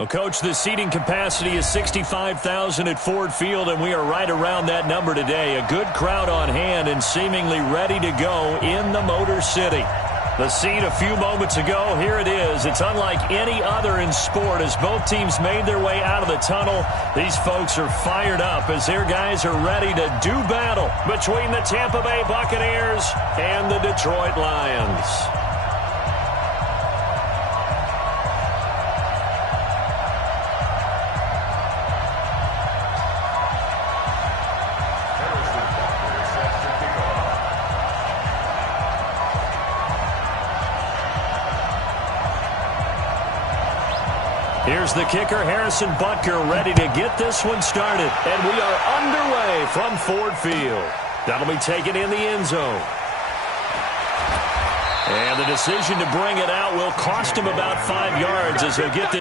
Well, Coach, the seating capacity is 65,000 at Ford Field, and we are right around that number today. A good crowd on hand and seemingly ready to go in the Motor City. The scene a few moments ago, here it is. It's unlike any other in sport as both teams made their way out of the tunnel. These folks are fired up as their guys are ready to do battle between the Tampa Bay Buccaneers and the Detroit Lions. Here's the kicker, Harrison Butker, ready to get this one started. And we are underway from Ford Field. That'll be taken in the end zone. And the decision to bring it out will cost him about 5 yards as he'll get this.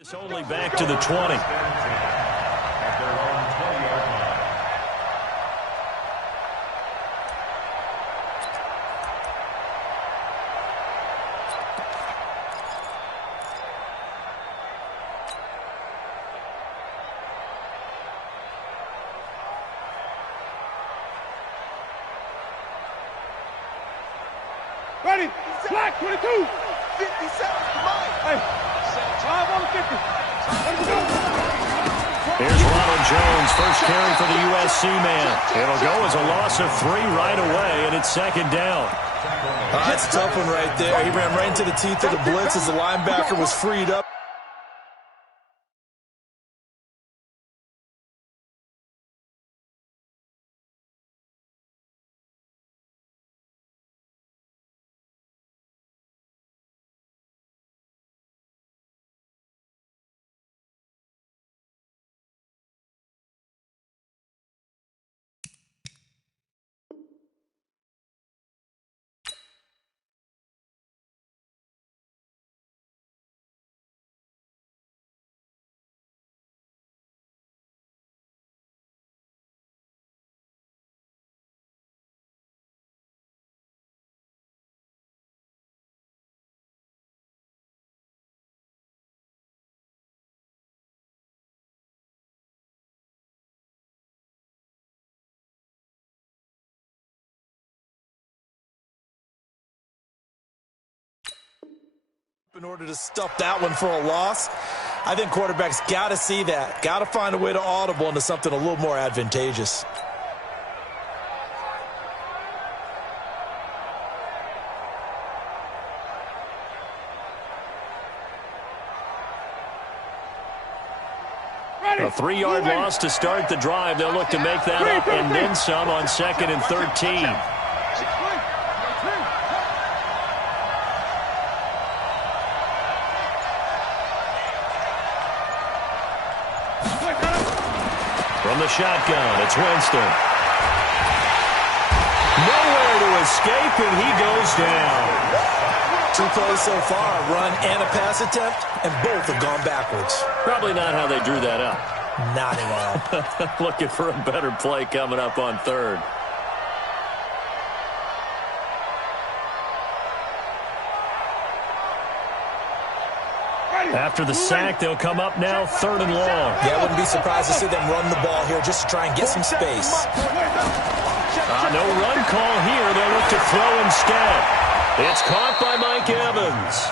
It's only back to the 20. Ready, black 22, 50 seconds to mine. Hey. Here's Ronald Jones, first carry for the USC man. It'll go as a loss of 3 right away, and it's second down. That's a tough one right there. He ran right into the teeth of the blitz as the linebacker was freed up. In order to stuff that one for a loss, I think quarterbacks got to see that. Got to find a way to audible into something a little more advantageous. A 3-yard loss to start the drive. They'll look to make that up and then some on 2nd and 13. From the shotgun, it's Winston. Nowhere to escape, and he goes down. 2 plays so far, run and a pass attempt, and both have gone backwards. Probably not how they drew that up. Not at all. Looking for a better play coming up on third. After the sack, they'll come up now 3rd and long. Yeah, I wouldn't be surprised to see them run the ball here just to try and get some space. No run call here. They'll look to throw instead. It's caught by Mike Evans.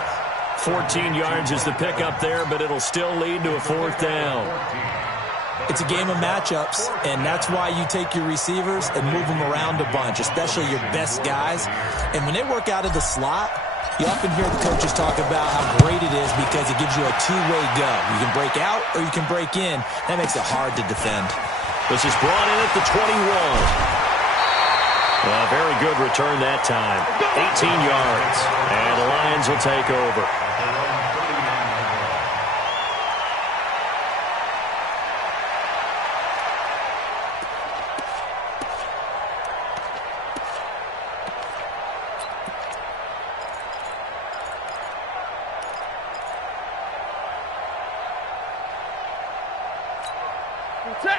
14 yards is the pickup there, but it'll still lead to a 4th down. It's a game of matchups, and that's why you take your receivers and move them around a bunch, especially your best guys. And when they work out of the slot, you often hear the coaches talk about how great it is because it gives you a two-way go. You can break out or you can break in. That makes it hard to defend. This is brought in at the 21. Very good return that time. 18 yards. And the Lions will take over.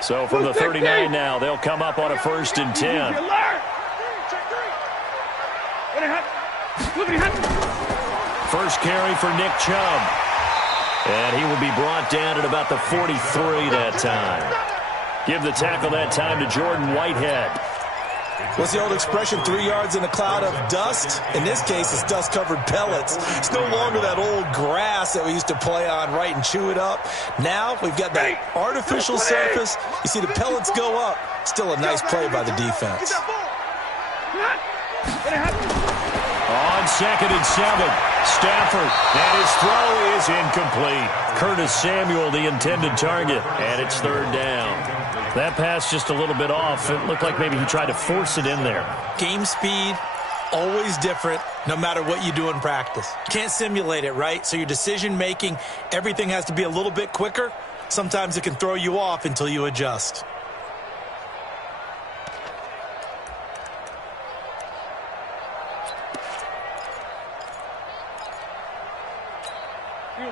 So from the 39 now, they'll come up on a 1st and 10. First carry for Nick Chubb. And he will be brought down at about the 43 that time. Give the tackle that time to Jordan Whitehead. What's the old expression, 3 yards in a cloud of dust? In this case, it's dust-covered pellets. It's no longer that old grass that we used to play on, right, and chew it up. Now we've got that artificial surface. You see the pellets go up. Still a nice play by the defense. On 2nd and 7, Stafford, and his throw is incomplete. Curtis Samuel, the intended target, and it's 3rd down. That pass just a little bit off. It looked like maybe he tried to force it in there. Game speed, always different, no matter what you do in practice. Can't simulate it, right? So your decision-making, everything has to be a little bit quicker. Sometimes it can throw you off until you adjust.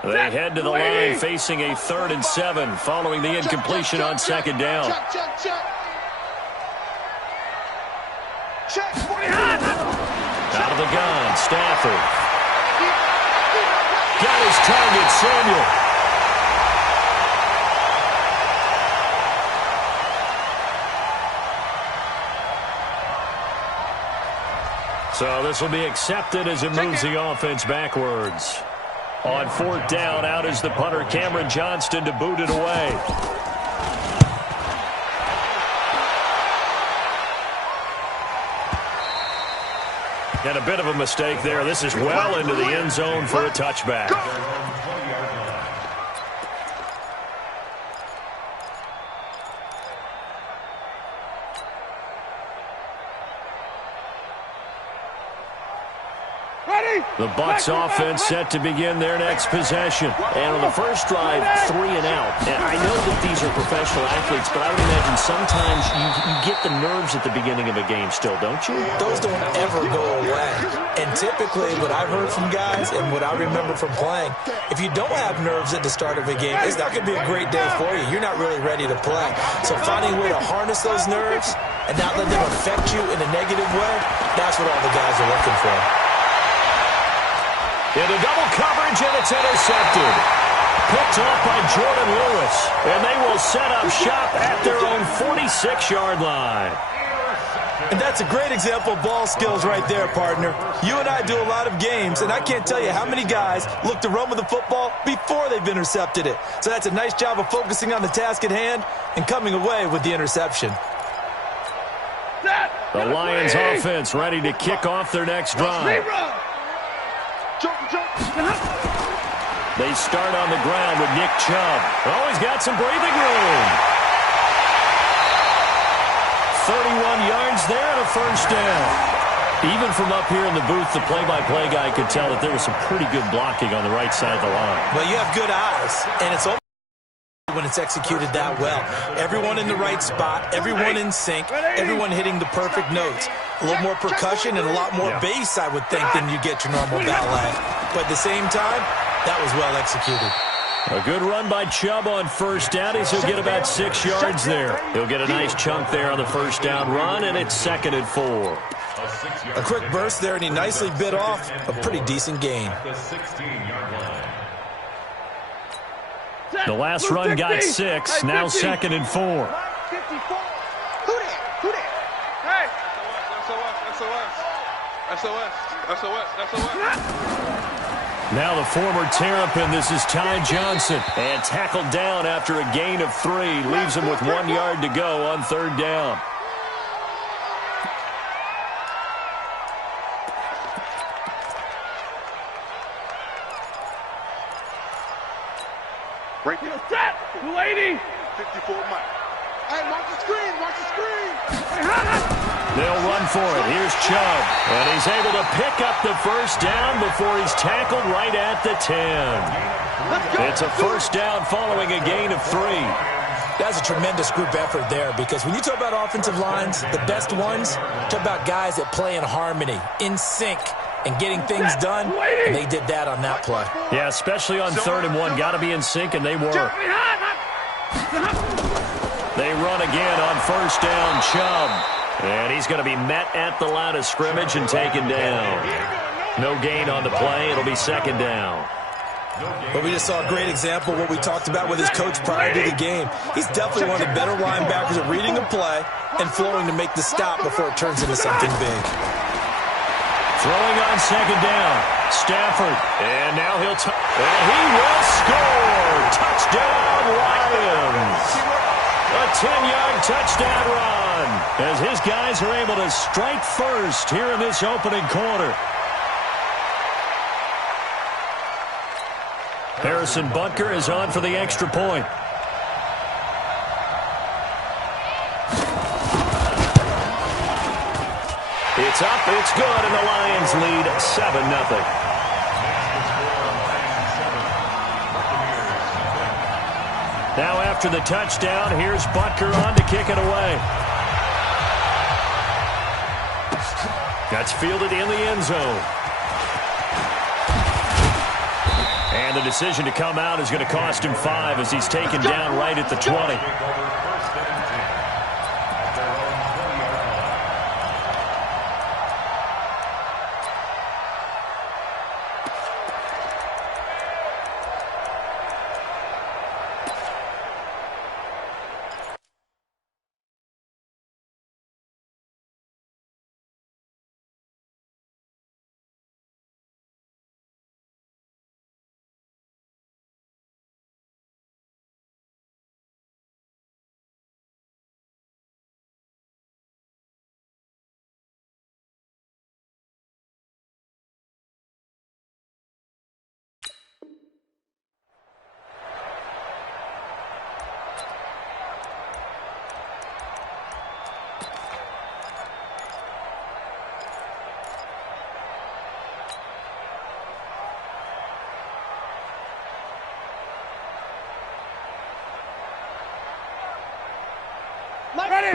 They head to the line facing a 3rd and 7 following the incompletion on 2nd down. Out of the gun, Stafford. Got his target, Samuel. So this will be accepted as it moves the offense backwards. On 4th down, out is the punter, Cameron Johnston, to boot it away. And a bit of a mistake there. This is well into the end zone for a touchback. The Bucs offense set to begin their next possession. And on the first drive, 3 and out. And I know that these are professional athletes, but I would imagine sometimes you get the nerves at the beginning of a game still, don't you? Those don't ever go away. And typically what I've heard from guys and what I remember from playing, if you don't have nerves at the start of a game, it's not going to be a great day for you. You're not really ready to play. So finding a way to harness those nerves and not let them affect you in a negative way, that's what all the guys are looking for. Into double coverage, and it's intercepted. Picked off by Jordan Lewis, and they will set up shop at their own 46-yard line. And that's a great example of ball skills right there, partner. You and I do a lot of games, and I can't tell you how many guys look to run with the football before they've intercepted it. So that's a nice job of focusing on the task at hand and coming away with the interception. The Lions offense ready to kick off their next drive. They start on the ground with Nick Chubb. Oh, he's got some breathing room. 31 yards there and a first down. Even from up here in the booth, the play-by-play guy could tell that there was some pretty good blocking on the right side of the line. Well, you have good eyes, and it's almost when it's executed that well. Everyone in the right spot, everyone in sync, everyone hitting the perfect notes. A little more percussion and a lot more bass, I would think, than you get your normal ballet. But at the same time, that was well executed. A good run by Chubb on first down. He'll get about 6 yards there. He'll get a nice chunk there on the first down run, and it's 2nd and 4. A quick burst there, and he nicely bit off a pretty decent gain. The last run got 6, now 2nd and 4. Now the former Terrapin, this is Ty Johnson, and tackled down after a gain of 3. Leaves him with 1 yard to go on 3rd down. Break it. Set! 280! 54 Mike. Hey, watch the screen! Watch the screen! They'll run for it. Here's Chubb. And he's able to pick up the first down before he's tackled right at the 10. It's a first down following a gain of 3. That's a tremendous group effort there, because when you talk about offensive lines, the best ones, talk about guys that play in harmony, in sync, and getting things done, and they did that on that play. Yeah, especially on 3rd and 1. Got to be in sync, and they were. They run again on first down, Chubb. And he's going to be met at the line of scrimmage and taken down. No gain on the play. It'll be 2nd down. But we just saw a great example of what we talked about with his coach prior to the game. He's definitely one of the better linebackers at reading a play and flowing to make the stop before it turns into something big. Throwing on 2nd down, Stafford. And now and he will score. Touchdown, Lions. A 10-yard touchdown run as his guys are able to strike first here in this opening quarter. Harrison Butker is on for the extra point. It's up, it's good, and the Lions lead 7-0. Now after the touchdown, here's Butker on to kick it away. That's fielded in the end zone. And the decision to come out is going to cost him 5 as he's taken down right at the 20.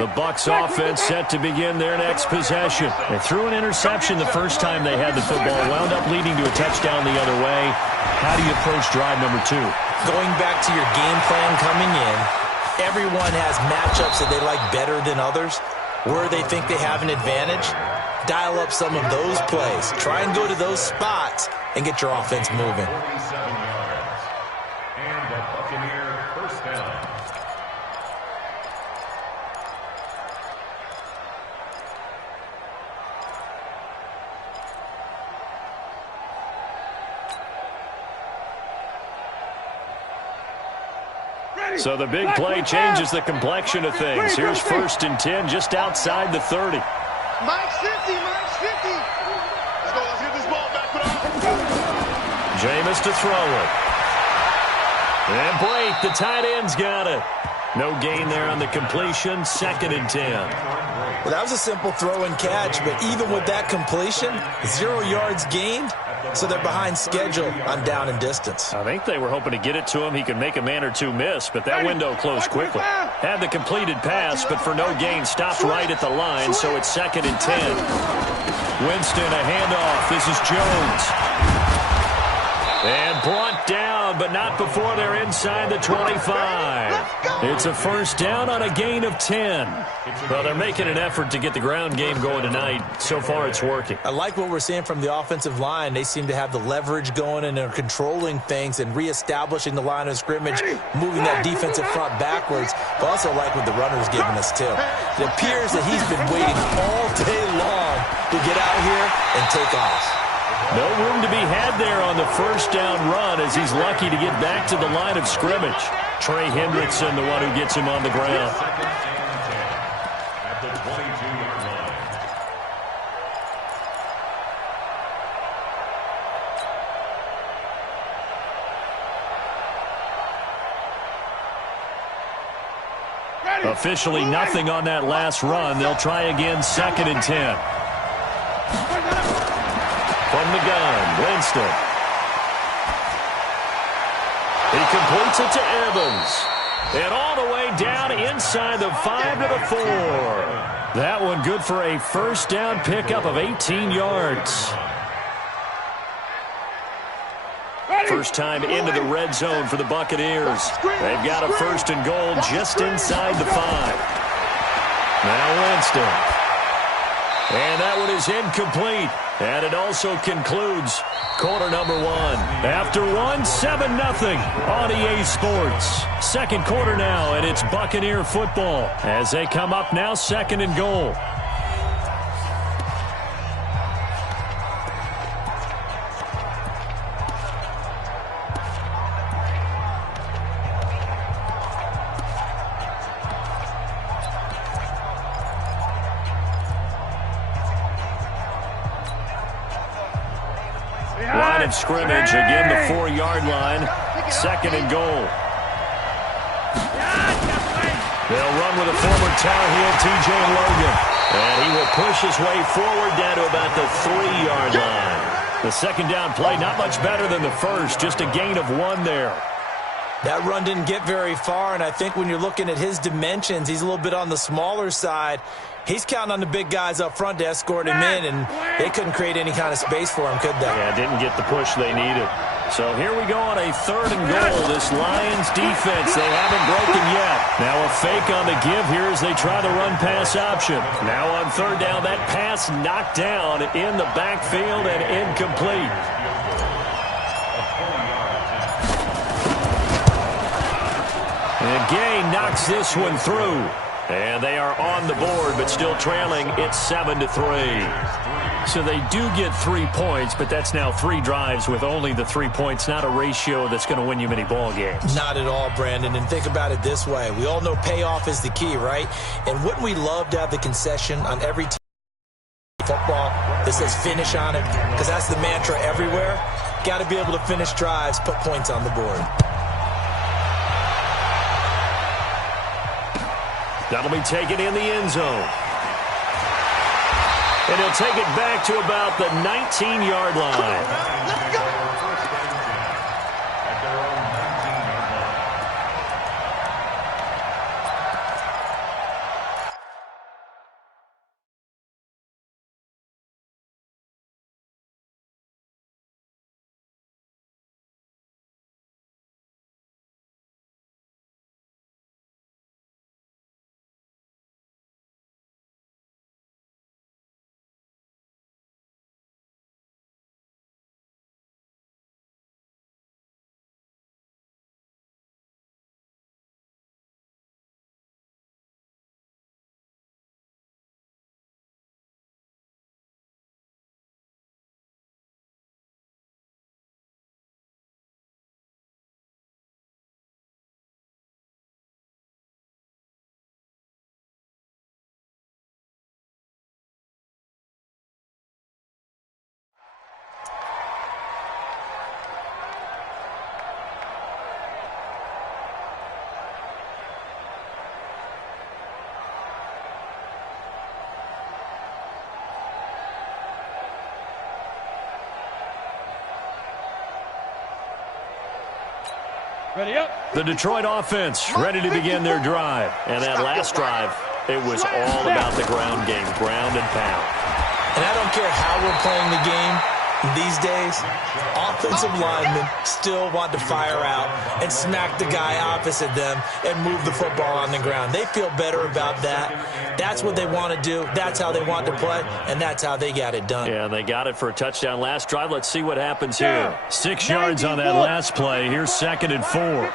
The Bucs offense set to begin their next possession. They threw an interception the first time they had the football, wound up leading to a touchdown the other way. How do you approach drive number 2? Going back to your game plan coming in, everyone has matchups that they like better than others. Where they think they have an advantage, dial up some of those plays. Try and go to those spots and get your offense moving. And the Buccaneer first down. So the big play changes the complexion of things. Here's 1st and 10 just outside the 30. Mike's 50, Mike's 50. Let's get this ball back. Jameis to throw it. And Blake, the tight end's got it. No gain there on the completion, 2nd and 10. Well, that was a simple throw and catch, but even with that completion, 0 yards gained, So they're behind schedule on down and distance. I think they were hoping to get it to him. He could make a man or two miss, but that window closed quickly. Had the completed pass, but for no gain, stopped right at the line, so it's 2nd and 10. Winston, a handoff. This is Jones. And brought down, but not before they're inside the 25. It's a first down on a gain of 10. Well, they're making an effort to get the ground game going tonight. So far, it's working. I like what we're seeing from the offensive line. They seem to have the leverage going and are controlling things and reestablishing the line of scrimmage, moving that defensive front backwards. But also like what the runner's giving us, too. It appears that he's been waiting all day long to get out here and take off. No room to be had there on the first down run as he's lucky to get back to the line of scrimmage. Trey Hendrickson, the one who gets him on the ground. At the 22-yard line. Officially nothing on that last run. They'll try again, 2nd and 10. From the gun, Winston. He completes it to Evans. And all the way down inside the 5 to the 4. That one good for a first down pickup of 18 yards. First time into the red zone for the Buccaneers. They've got a 1st and goal just inside the 5. Now Winston. And that one is incomplete. And it also concludes quarter number 1. After 7-0 on EA Sports. Second quarter now, and it's Buccaneer football as they come up now 2nd and goal. Line of scrimmage, again the 4-yard line. 2nd and goal. They'll run with a former Tar Heel, TJ Logan. And he will push his way forward down to about the 3-yard line. The second down play, not much better than the first, just a gain of 1 there. That run didn't get very far, and I think when you're looking at his dimensions, he's a little bit on the smaller side. He's counting on the big guys up front to escort him in, and they couldn't create any kind of space for him, could they? Yeah, didn't get the push they needed. So here we go on a 3rd and goal. This Lions defense, they haven't broken yet. Now a fake on the give here as they try the run-pass option. Now on 3rd down, that pass knocked down in the backfield and incomplete. And Gay knocks this one through. And they are on the board, but still trailing. It's 7-3. So they do get 3 points, but that's now 3 drives with only the 3 points. Not a ratio that's going to win you many ball games. Not at all, Brandon. And think about it this way. We all know payoff is the key, right? And wouldn't we love to have the concession on every team football that says finish on it? Because that's the mantra everywhere. Got to be able to finish drives, put points on the board. That'll be taken in the end zone. And he'll take it back to about the 19-yard line. Let's go. Ready up. The Detroit offense ready to begin their drive. And that last drive, it was all about the ground game, ground and pound. And I don't care how we're playing the game these days, offensive linemen still want to fire out and smack the guy opposite them and move the football on the ground. They feel better about that. That's what they want to do. That's how they want to play, and that's how they got it done. Yeah, they got it for a touchdown last drive. Let's see what happens here. 6 yards on that last play. Here's 2nd and 4.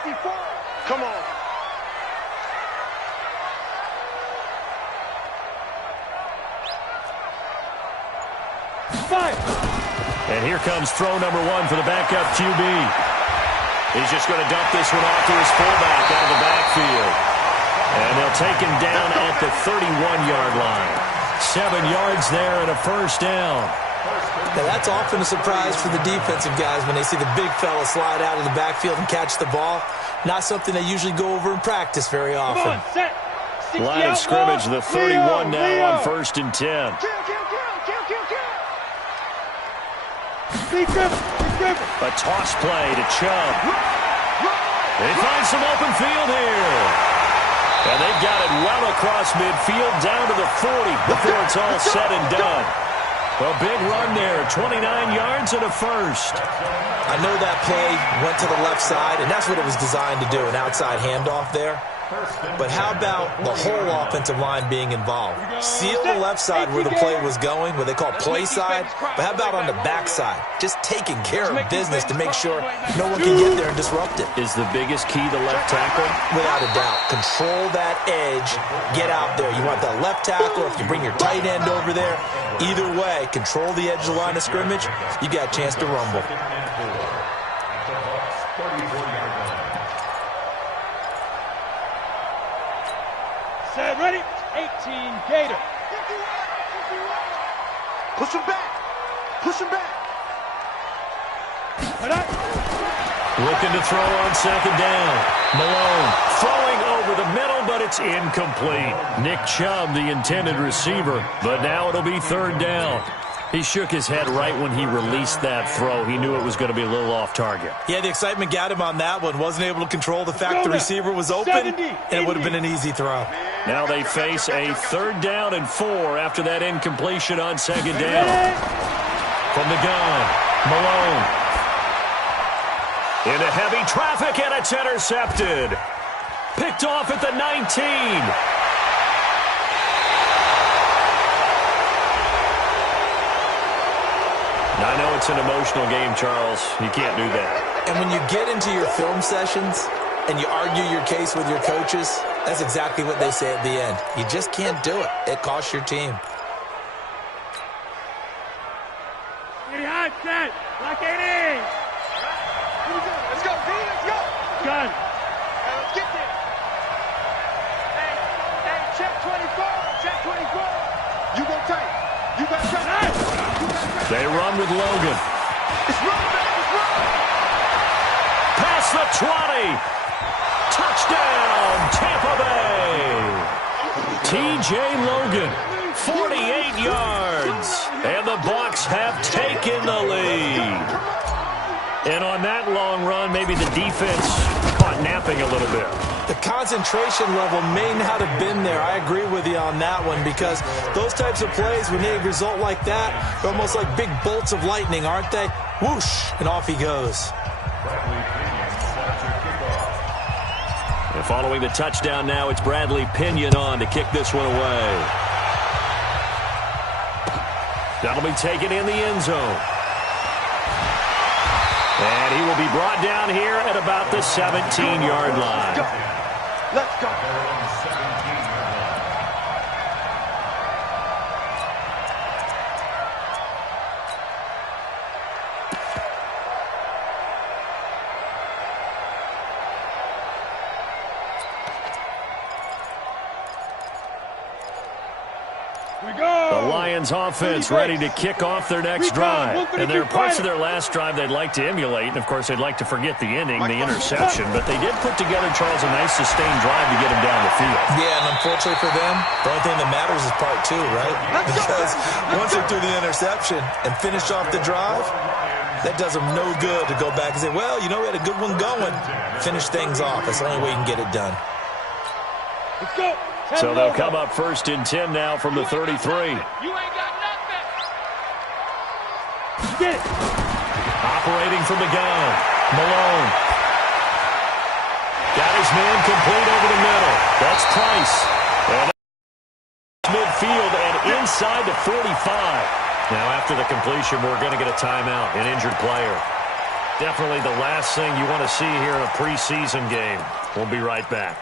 Come on. And here comes throw number 1 for the backup QB. He's just going to dump this one off to his fullback out of the backfield. And they'll take him down at the 31-yard line. 7 yards there and a first down. Now that's often a surprise for the defensive guys when they see the big fella slide out of the backfield and catch the ball. Not something they usually go over in practice very often. Line of scrimmage, the 31 now on 1st and 10. A toss play to Chubb. They find some open field here. And they've got it well across midfield down to the 40 before it's all said and done. A big run there, 29 yards and a first. I know that play went to the left side, and that's what it was designed to do, an outside handoff there. But how about the whole offensive line being involved? Seal the left side where the play was going, what they call play side. But how about on the back side? Just taking care of business to make sure no one can get there and disrupt it. Is the biggest key the left tackle? Without a doubt. Control that edge. Get out there. You want that left tackle, if you bring your tight end over there. Either way, control the edge of the line of scrimmage. You got a chance to rumble. Set, ready? 18, Gator. Push him back. Push him back. Looking to throw on 2nd down. Malone throwing over the middle, but it's incomplete. Nick Chubb, the intended receiver, but now it'll be 3rd down. He shook his head right when he released that throw. He knew it was going to be a little off target. Yeah, the excitement got him on that one. Wasn't able to control the fact the receiver was open, and it would have been an easy throw. Now they face a 3rd down and 4 after that incompletion on 2nd down. From the gun, Malone. Into heavy traffic, and it's intercepted. Picked off at the 19. I know it's an emotional game, Charles. You can't do that. And when you get into your film sessions and you argue your case with your coaches, that's exactly what they say at the end. You just can't do it. It costs your team. Pretty hot, set. Lock it in. Let's go, D. Let's go. Gun. Let's get there. Hey, check 24. Check 24. You go tight. You got tight. They run with Logan. It's running back. It's running. Past the 20. Touchdown, Tampa Bay. T.J. Logan, 48 yards. And the Bucs have taken the lead. And on that long run, maybe the defense caught napping a little bit. The concentration level may not have been there. I agree with you on that one, because those types of plays, when they result like that, they're almost like big bolts of lightning, aren't they? Whoosh, and off he goes. And following the touchdown now, it's Bradley Pinion on to kick this one away. That'll be taken in the end zone. And he will be brought down here at about the 17-yard line. Let's go. The Lions offense ready to kick off their next drive. And there are parts of their last drive they'd like to emulate. And, of course, they'd like to forget the inning, the interception. But they did put together, Charles, a nice sustained drive to get him down the field. Yeah, and unfortunately for them, the only thing that matters is part 2, right? Because once they threw the interception and finished off the drive, That does them no good to go back and say, well, you know, we had a good one going. Finish things off. That's the only way you can get it done. Let's go. So they'll come up 1st and 10 now from the 33. You ain't got nothing. Get it. Operating from the gun. Malone. Got his man complete over the middle. That's Price. And midfield and inside the 45. Now after the completion, we're going to get a timeout, an injured player. Definitely the last thing you want to see here in a preseason game. We'll be right back.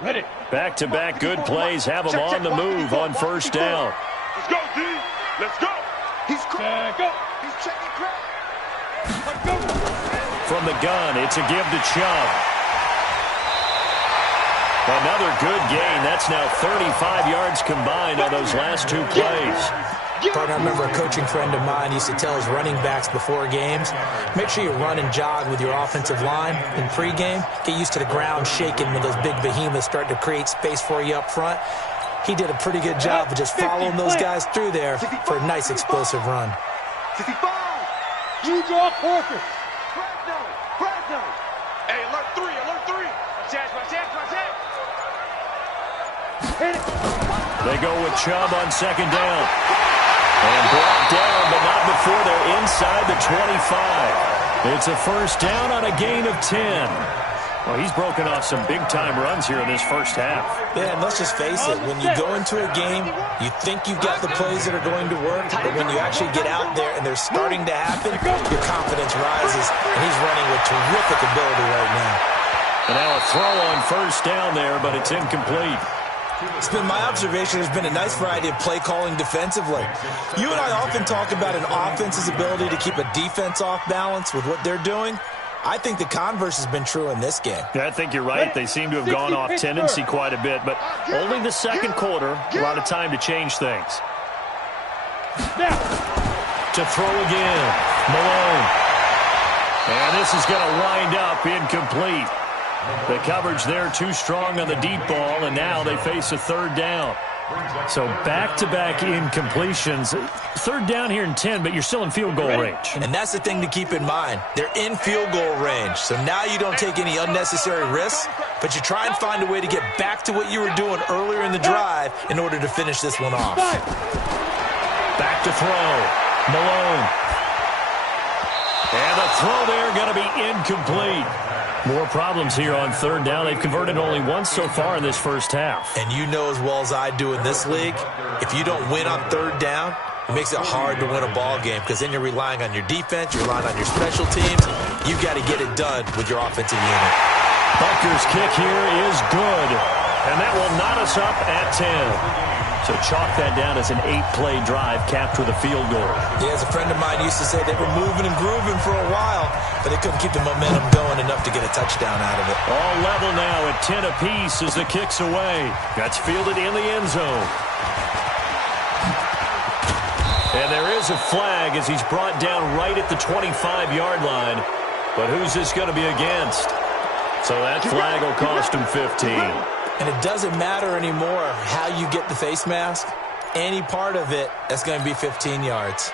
Ready. Back-to-back good plays have them on the move on 1st down. Let's go, D. Let's go. He's go. He's checking crap. Let's go. From the gun, it's a give to Chubb. Another good gain. That's now 35 yards combined on those last 2 plays. Partner, I remember a coaching friend of mine used to tell his running backs before games, make sure you run and jog with your offensive line in pregame. Get used to the ground shaking when those big behemoths start to create space for you up front. He did a pretty good job of just following those guys through there for a nice explosive run. 65. You draw Parker. Brad. Hey, alert 3. Watch that. Hit it. They go with Chubb on 2nd down. And brought down, but not before they're inside the 25. It's a 1st down on a gain of 10. Well, he's broken off some big-time runs here in this 1st half. Yeah, and let's just face it. When you go into a game, you think you've got the plays that are going to work, but when you actually get out there and they're starting to happen, your confidence rises, and he's running with terrific ability right now. And now a throw on 1st down there, but it's incomplete. It's been my observation there's been a nice variety of play calling defensively. You and I often talk about an offense's ability to keep a defense off balance with what they're doing. I think the converse has been true in this game. Yeah, I think you're right. They seem to have gone off tendency quite a bit, but only the 2nd quarter, a lot of time to change things. To throw again, Malone. And this is going to wind up incomplete. The coverage there too strong on the deep ball, and now they face a 3rd down. So back-to-back incompletions. 3rd down here in 10, but you're still in field goal range. And that's the thing to keep in mind. They're in field goal range, so now you don't take any unnecessary risks, but you try and find a way to get back to what you were doing earlier in the drive in order to finish this one off. Back to throw. Malone. And the throw there going to be incomplete. More problems here on 3rd down. They've converted only once so far in this 1st half. And you know as well as I do in this league, if you don't win on 3rd down, it makes it hard to win a ball game because then you're relying on your defense, you're relying on your special teams. You've got to get it done with your offensive unit. Butker's kick here is good, and that will knot us up at 10. So chalk that down as an 8-play drive capped with a field goal. Yeah, as a friend of mine used to say, they were moving and grooving for a while, but they couldn't keep the momentum going enough to get a touchdown out of it. All level now at 10 apiece as the kick's away. That's fielded in the end zone. And there is a flag as he's brought down right at the 25-yard line. But who's this going to be against? So that flag will cost him 15. And it doesn't matter anymore how you get the face mask. Any part of it, that's going to be 15 yards.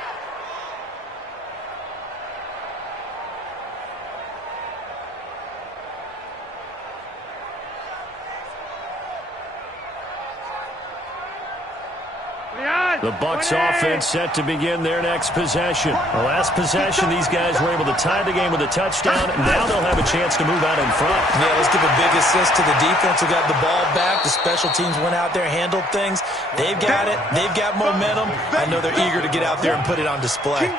The Bucs offense set to begin their next possession. The last possession, these guys were able to tie the game with a touchdown, and now they'll have a chance to move out in front. Yeah, let's give a big assist to the defense who got the ball back. The special teams went out there, handled things. They've got it. They've got momentum. I know they're eager to get out there and put it on display.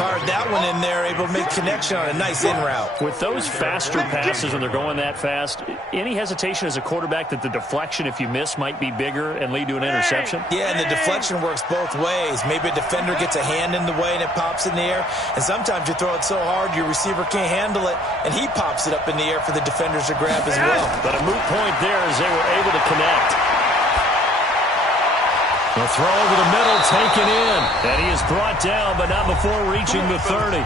Fired that one in there, able to make connection on a nice in route. With those faster passes when they're going that fast, any hesitation as a quarterback that the deflection, if you miss, might be bigger and lead to an interception? Yeah, and the deflection works both ways. Maybe a defender gets a hand in the way and it pops in the air. And sometimes you throw it so hard your receiver can't handle it, and he pops it up in the air for the defenders to grab as well. But a moot point there as they were able to connect. The throw over the middle taken in. And he is brought down, but not before reaching the 30.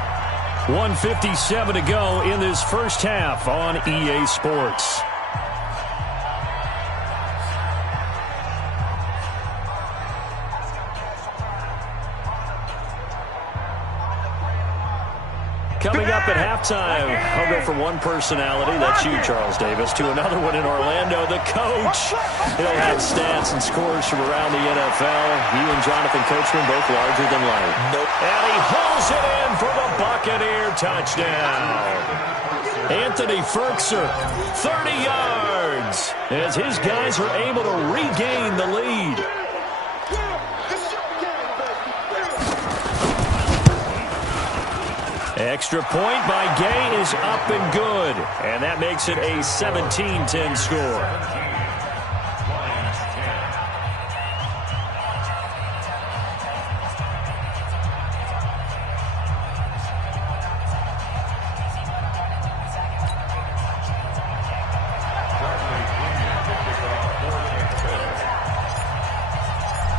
1:57 to go in this first half on EA Sports. Coming up at halftime, I'll go from one personality, that's you, Charles Davis, to another one in Orlando, the coach. He'll have stats and scores from around the NFL. You and Jonathan Coachman both larger than life. Nope. And he hauls it in for the Buccaneer touchdown. Anthony Ferkser, 30 yards, as his guys are able to regain the lead. Extra point by Gay is up and good, and that makes it a 17-10 score.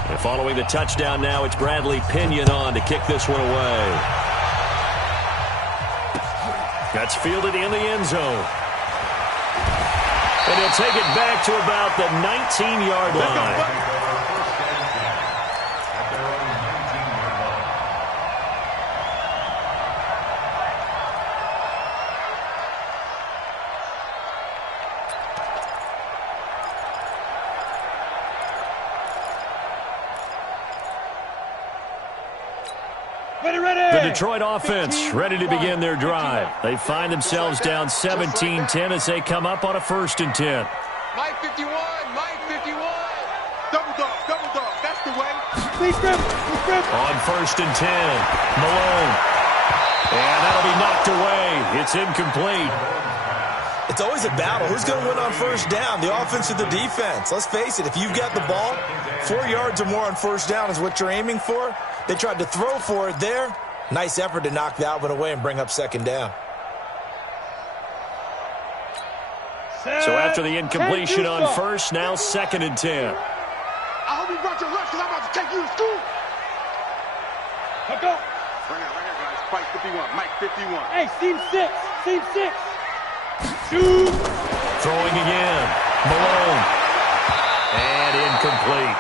And following the touchdown now, it's Bradley Pinion on to kick this one away. That's fielded in the end zone. And he'll take it back to about the 19-yard line. The Detroit offense ready to begin their drive. They find themselves down 17-10 as they come up on a 1st and 10. Mike 51, Mike 51. Double dog, that's the way. Please grip. On 1st and 10, Malone. And that'll be knocked away. It's incomplete. It's always a battle. Who's going to win on 1st down, the offense or the defense? Let's face it, if you've got the ball, 4 yards or more on 1st down is what you're aiming for. They tried to throw for it there. Nice effort to knock that one away and bring up 2nd down. So after the incompletion on 1st, now 2nd and 10. I hope you brought your lunch because I'm about to take you to school. Let's go. Right here, guys. Fight 51. Mike 51. Hey, seam 6. Shoot. Throwing again. Malone. And incomplete.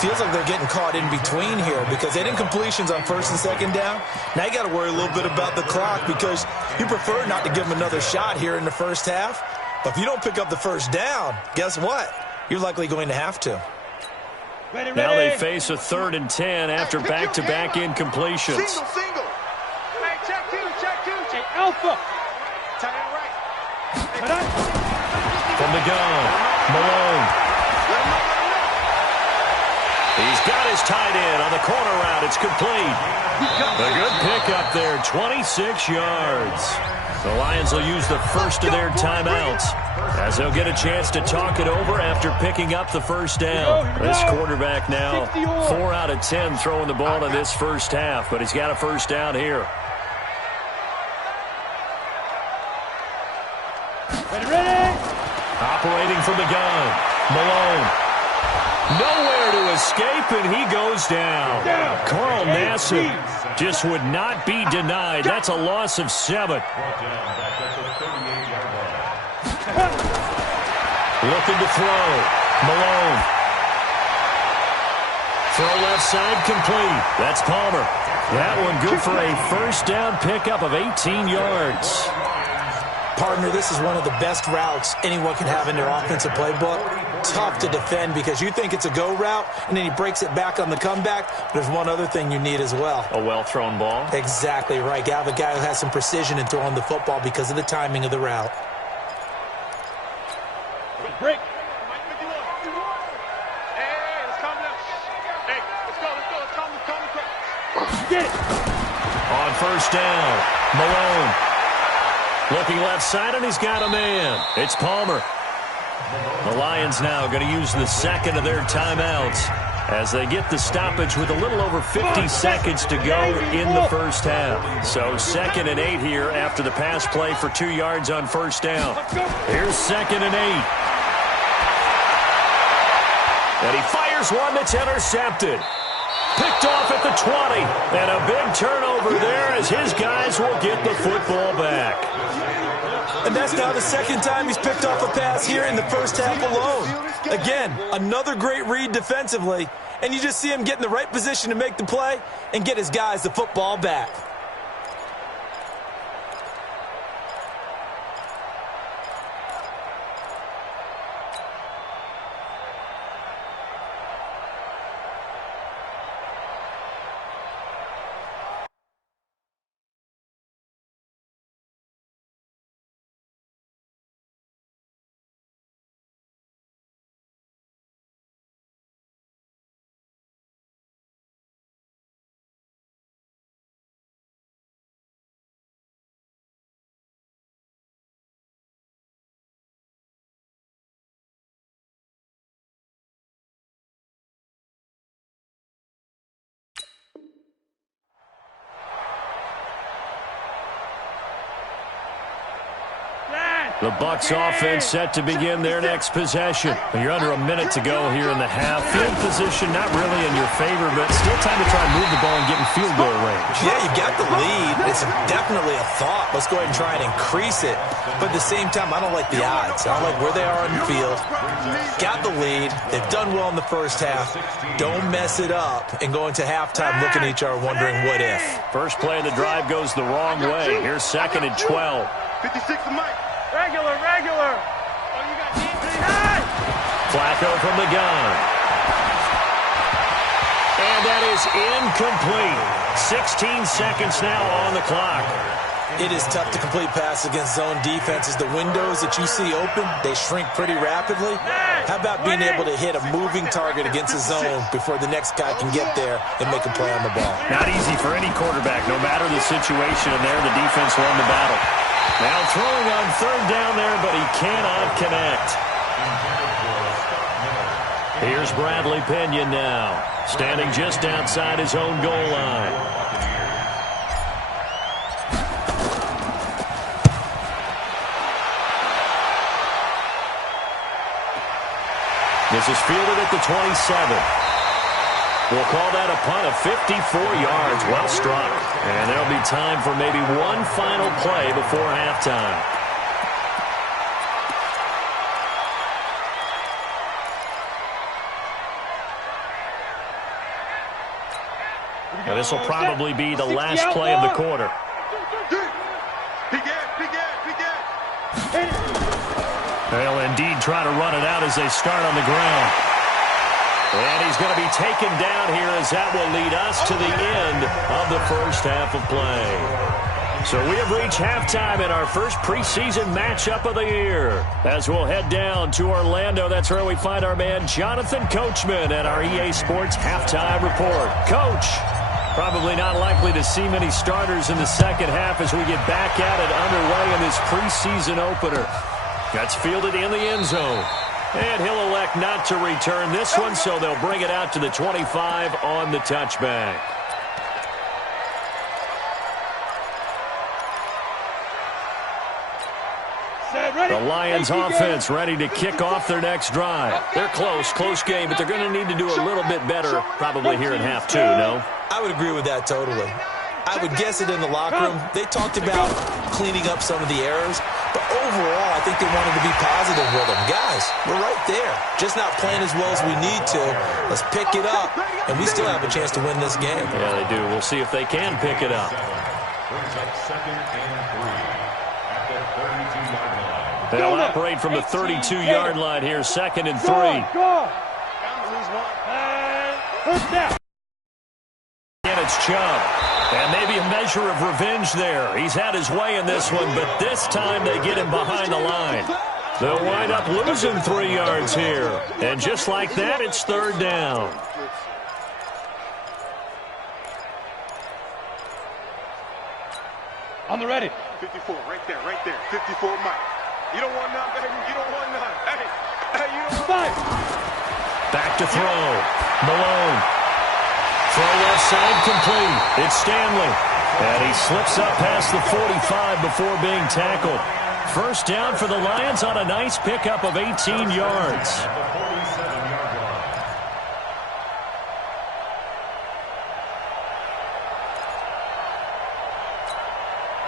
Feels like they're getting caught in between here because they didn't completions on 1st and 2nd down. Now you got to worry a little bit about the clock because you prefer not to give them another shot here in the 1st half. But if you don't pick up the 1st down, guess what? You're likely going to have to. Now they face a 3rd and 10 after back-to-back incompletions. Single. Hey, check two. Hey, Alpha. Tight end right. From the gun, Malone. He's got his tight end on the corner route. It's complete. A good pickup there, 26 yards. The Lions will use the first of their timeouts as they'll get a chance to talk it over after picking up the 1st down. This quarterback now 4 out of 10 throwing the ball in this 1st half, but he's got a 1st down here. Ready. Operating from the gun, Malone. Nowhere to escape, and he goes down. Carl Nassib just would not be denied. That's a loss of 7. Looking to throw. Malone. Throw left side complete. That's Palmer. That one good for a 1st down pickup of 18 yards. Partner, this is one of the best routes anyone can have in their offensive playbook. Tough to defend because you think it's a go route, and then he breaks it back on the comeback. But there's one other thing you need as well. A well-thrown ball? Exactly right. You have a guy who has some precision in throwing the football because of the timing of the route. Break. Hey, let's calm down. Hey, let's go. Let's calm. Get it. On 1st down, Malone. Looking left side, and he's got a man. It's Palmer. The Lions now going to use the 2nd of their timeouts as they get the stoppage with a little over 50 seconds to go in the 1st half. So 2nd and 8 here after the pass play for 2 yards on 1st down. Here's 2nd and 8. And he fires one that's intercepted. Picked off at the 20. And a big turnover there as his guys will get the football back. And that's now the 2nd time he's picked off a pass here in the 1st half alone. Again, another great read defensively. And you just see him get in the right position to make the play and get his guys the football back. The Bucs offense set to begin their next possession. You're under a minute to go here in the half. Field position not really in your favor, but still time to try and move the ball and get in field goal range. Yeah, you've got the lead. It's definitely a thought. Let's go ahead and try and increase it. But at the same time, I don't like the odds. I don't like where they are on the field. Got the lead. They've done well in the first half. Don't mess it up and go into halftime looking at each other wondering what if. First play of the drive goes the wrong way. Here's 2nd and 12. 56 to Mike. Regular. Oh, you got Flacco from the gun. And that is incomplete. 16 seconds now on the clock. It is tough to complete passes against zone defenses. The windows that you see open, they shrink pretty rapidly. How about being able to hit a moving target against a zone before the next guy can get there and make a play on the ball? Not easy for any quarterback, no matter the situation, and there the defense won the battle. Now throwing on 3rd down there, but he cannot connect. Here's Bradley Pinion now, standing just outside his own goal line. This is fielded at the 27. We'll call that a punt of 54 yards. Well struck. And there'll be time for maybe one final play before halftime. Now this will probably be the last play of the quarter. They'll indeed try to run it out as they start on the ground. And he's going to be taken down here as that will lead us to the end of the first half of play. So we have reached halftime in our first preseason matchup of the year. As we'll head down to Orlando, that's where we find our man Jonathan Coachman at our EA Sports Halftime Report. Coach, probably not likely to see many starters in the second half as we get back at it underway in this preseason opener. That's fielded in the end zone. And he'll elect not to return this one, so they'll bring it out to the 25 on the touchback. The Lions offense ready to kick off their next drive. They're close game, but they're going to need to do a little bit better probably here in half 2, no? I would agree with that totally. I would guess it in the locker room. They talked about cleaning up some of the errors, but overall, I think they wanted to be positive with them. Guys, we're right there. Just not playing as well as we need to. Let's pick it up, and we still have a chance to win this game. Yeah, they do. We'll see if they can pick it up. They'll operate from the 32-yard line here, 2nd and 3. And it's Chubb. And maybe a measure of revenge there. He's had his way in this one, but this time they get him behind the line. They'll wind up losing 3 yards here. And just like that, it's 3rd down. On the ready. 54, right there. 54, Mike. You don't want none, baby. You don't want none. Hey, you don't want none. Back to throw. Malone. Throw left side complete. It's Stanley. And he slips up past the 45 before being tackled. First down for the Lions on a nice pickup of 18 yards.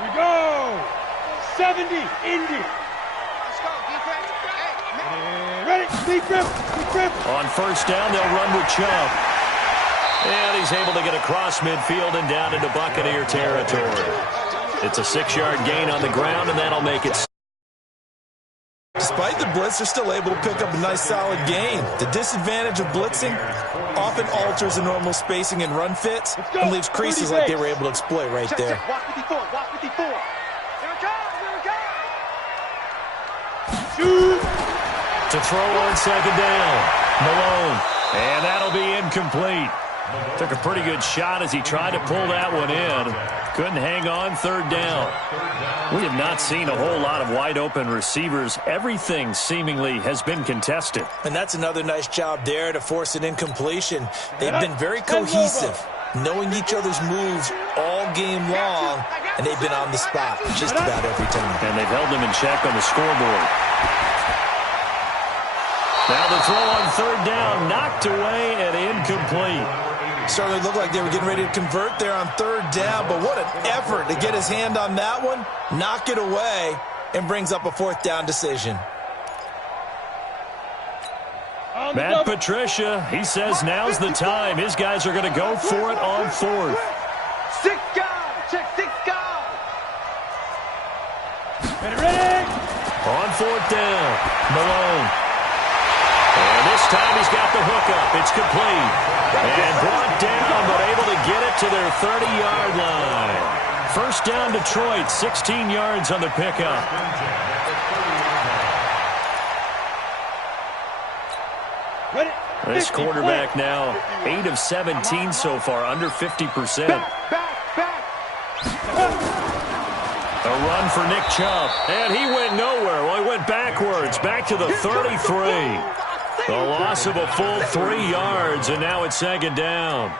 We go. 70, Indy. Let's go, defense. Hey, ready, big grip. On first down, they'll run with Chubb. And he's able to get across midfield and down into Buccaneer territory. It's a 6-yard gain on the ground, and that'll make it. Despite the blitz, they're still able to pick up a nice, solid gain. The disadvantage of blitzing often alters the normal spacing and run fits and leaves creases like they were able to exploit right there. Watch 54. Here it comes. Shoot. To throw on 2nd down. Malone. And that'll be incomplete. Took a pretty good shot as he tried to pull that one in. Couldn't hang on, 3rd down. We have not seen a whole lot of wide-open receivers. Everything seemingly has been contested. And that's another nice job there to force an incompletion. They've been very cohesive. knowing each other's moves all game long, and they've been on the spot just about every time. And they've held them in check on the scoreboard. Now the throw on third down, knocked away and incomplete. Certainly looked like they were getting ready to convert there on third down, but what an effort to get his hand on that one, knock it away, and brings up a fourth down decision. Matt Patricia, he says now's the time. His guys are going to go for it on fourth. 6 guard, check 6 guard. Ready? On fourth down, Malone. And this time he's got the hookup. It's complete. And brought down, but able to get it to their 30-yard line. First down, Detroit, 16 yards on the pickup. This quarterback now 8 of 17 so far, under 50%. A run for Nick Chubb, and he went nowhere. Well, he went backwards, back to the 33. The loss of a full 3 yards, and now it's second down.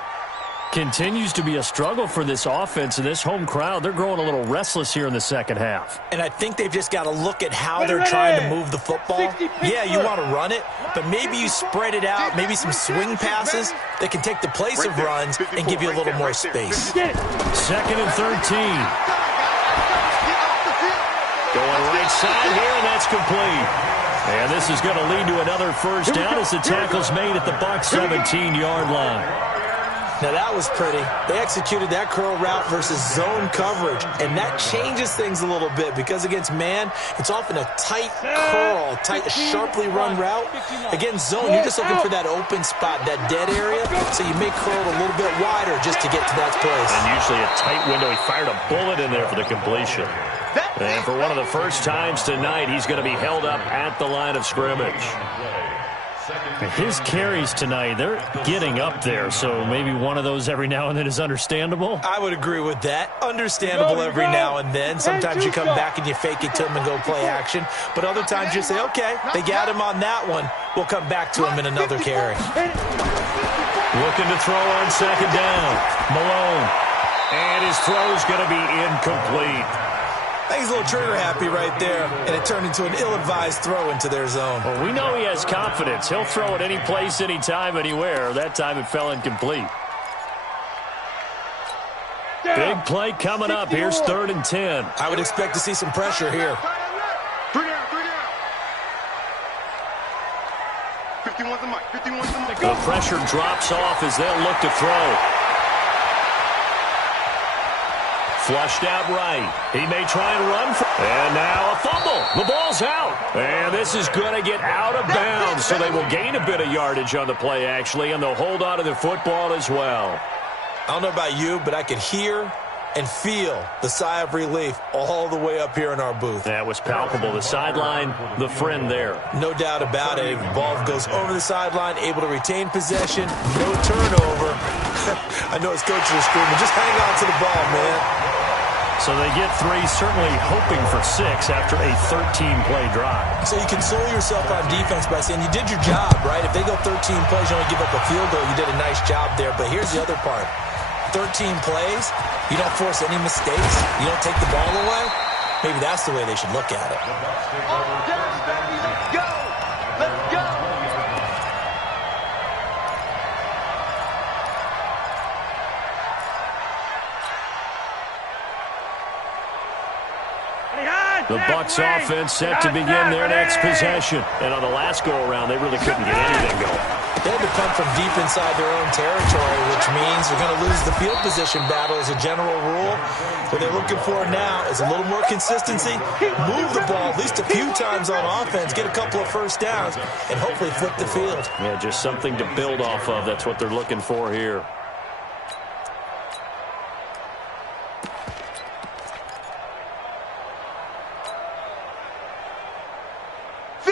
Continues to be a struggle for this offense and this home crowd. They're growing a little restless here in the second half. And I think they've just got to look at how they're trying to move the football. Yeah, you want to run it, but maybe you spread it out, maybe some swing passes that can take the place of runs and give you a little more space. Second and 13. Going right side here, and that's complete. And this is going to lead to another first down as the tackle's made at the Bucs 17-yard line. Now, that was pretty. They executed that curl route versus zone coverage, and that changes things a little bit because against man, it's often a tight curl, sharply run route. Against zone, you're just looking for that open spot, that dead area, so you may curl it a little bit wider just to get to that place. And usually a tight window. He fired a bullet in there for the completion. And for one of the first times tonight, he's going to be held up at the line of scrimmage. His carries tonight, they're getting up there, so maybe one of those every now and then is understandable. I would agree with that. Understandable every now and then. Sometimes you come back and you fake it to him and go play action. But other times you say, okay, they got him on that one. We'll come back to him in another carry. Looking to throw on second down. Malone. And his throw's going to be incomplete. I think he's a little trigger happy right there, and it turned into an ill-advised throw into their zone. Well, we know he has confidence. He'll throw it any place, anytime, anywhere. That time it fell incomplete. Big play coming up. Here's 3rd and 10. I would expect to see some pressure here. 3 down. 51's the mic. 51's the mic. The pressure drops off as they'll look to throw. Flushed out right. He may try and run. And now a fumble. The ball's out. And this is going to get out of bounds, so they will gain a bit of yardage on the play, actually, and they'll hold on to the football as well. I don't know about you, but I could hear and feel the sigh of relief all the way up here in our booth. That was palpable. The sideline, the friend there. No doubt about it. The ball goes over the sideline, able to retain possession, no turnover. I know his coaches are screaming, just hang on to the ball, man. So they get 3, certainly hoping for 6 after a 13-play drive. So you console yourself on defense by saying you did your job, right? If they go 13 plays, you only give up a field goal, you did a nice job there. But here's the other part. 13 plays, you don't force any mistakes, you don't take the ball away. Maybe that's the way they should look at it. Let's go. Let's go. The Bucs offense set to begin their next possession. And on the last go-around, they really couldn't get anything going. They had to punt from deep inside their own territory, which means they're going to lose the field position battle as a general rule. What they're looking for now is a little more consistency, move the ball at least a few times on offense, get a couple of first downs, and hopefully flip the field. Yeah, just something to build off of. That's what they're looking for here.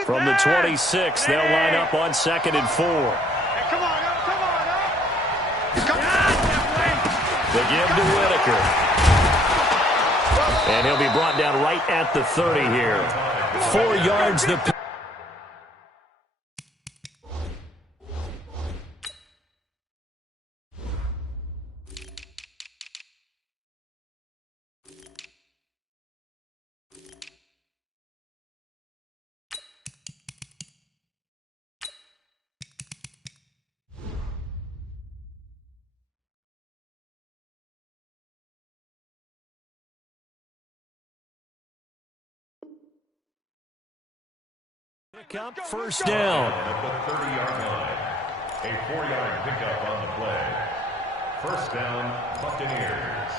From the 26, they'll line up on 2nd and 4. Hey, come on. The give to Whitaker. And he'll be brought down right at the 30 here. 4 yards the Up first down. At the 30-yard line. A 4-yard pickup on the play. First down, Buccaneers.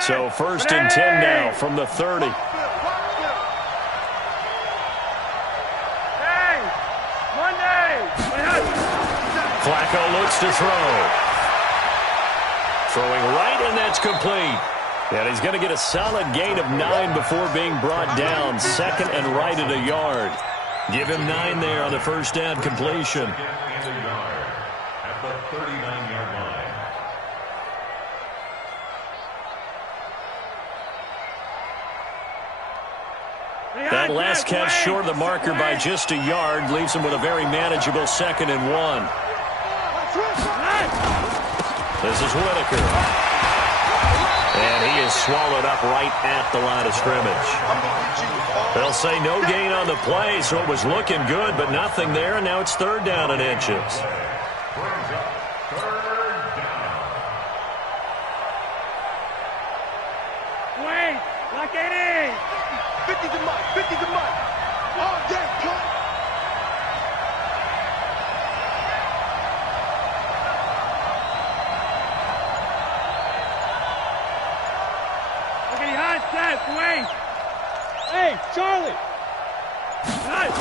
So first and 10 now from the 30. Flacco looks to throw. Throwing right, and that's complete. And he's going to get a solid gain of 9 before being brought down. Second and right at a yard. Give him 9 there on the first down completion. And a yard at the 39-yard line. That last catch short of the marker by just a yard leaves him with a very manageable 2nd and 1. This is Whitaker. And he is swallowed up right at the line of scrimmage. They'll say no gain on the play, so it was looking good, but nothing there, and now it's 3rd down and inches. Brings up 3rd down. Wait, like it is. 50 to Mike, 50 to Mike. Oh, yeah, come. Okay, hot set, wait. Hey, Charlie. Nice.